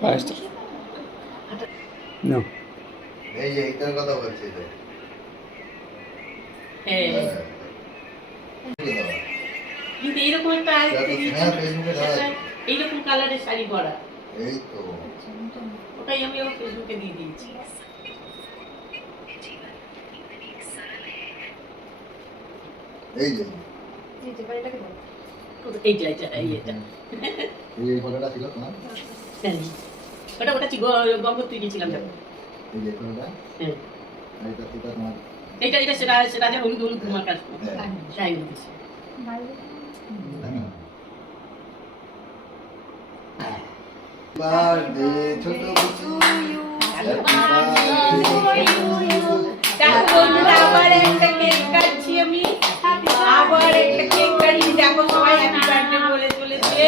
পায়েসটা নাও। এই যে এইটার কথা বলছি তো। হ্যাঁ কিন্তু এইরকম একটা এইরকম কালারের শাড়ি পরা, এই তো ওটাই আমি আমার ফেসবুকে দিয়ে দিয়েছি। এই যে এইটা এইটা এইটা এই ফটোটা ছিল তোমার, ওটা ওটা গঙ্গোত্রী গেছিলাম যখন। এই যে ফটোটা, হ্যাঁ এইটা ছিল তোমার, এটা এটা রাজা হলুদ হলুদ তোমার কাজ শাড়ি দিয়েছি। বার্থডে ছোট বুচি, আবার একটা কেক কাটছি আমি, আবার একটা কেক কাটছি। দেখো সবাই হ্যাপি বার্থডে বলে চলেছে।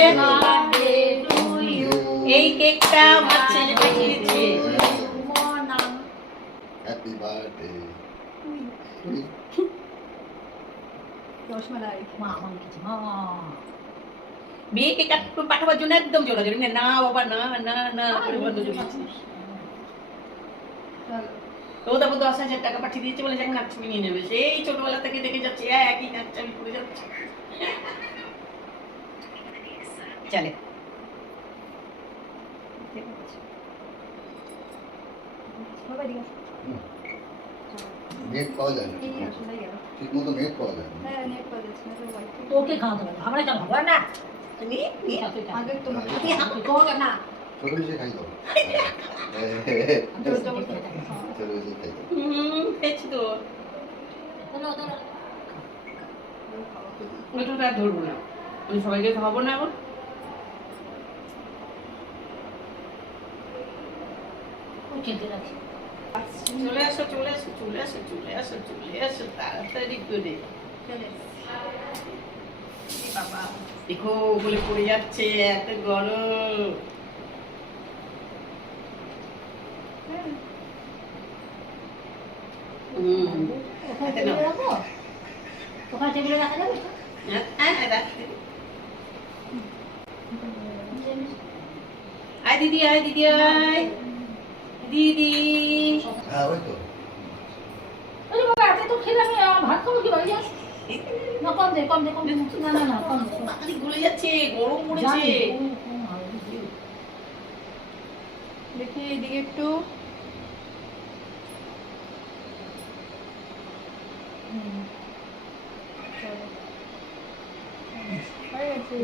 এই কেকটা আমার ছেলে পাঠিয়েছে। Happy birthday. মেয়েকে পাঠাবার জন্য একদম জোরাজোরি না বাবা না না না করে বন্ধ জড়িয়েছি। ও তারপর 10,000 টাকা পাঠিয়ে দিয়েছে বলে যে নাচবি নিয়ে নেবে। সেই ছোটবেলা থেকে দেখে যাচ্ছে একই নাচ আমি করে যাচ্ছি। চলে নেট পাওয়া যায় না, ঠিক মতো নেট পাওয়া যায় না। ওকে খাওয়াতে হবে আমরা এটা ভালো না তুমি ছোট বেশি খাই দাও, ছোট বেশি খাই দাও। খেয়েছি তো ওইটা আর ধরবো না, আমি সবাইকে খাওয়াবো না। এখন খেতে রাখি চলে আসো চলে আসো চলে আসো চলে আসো চলে আসো তাড়াতাড়ি করে। বাবা দেখো বলে পড়ে যাচ্ছে, এত গরম। ওখানে টেবিলে রাখো, ওখানে টেবিলে রাখা যাবে আয় দিদি আয় দিদি আয় দিদি। হ্যাঁ ওই তো আরে বাবা এত তো খেলে আমি ভাত খাবো কি বাড়ি যাস না কম দে কম দে কম দে না না না কম দে তাড়াতাড়ি গলে যাচ্ছে, গরম পড়েছে। দেখি এদিকে একটু হয়ে গেছে।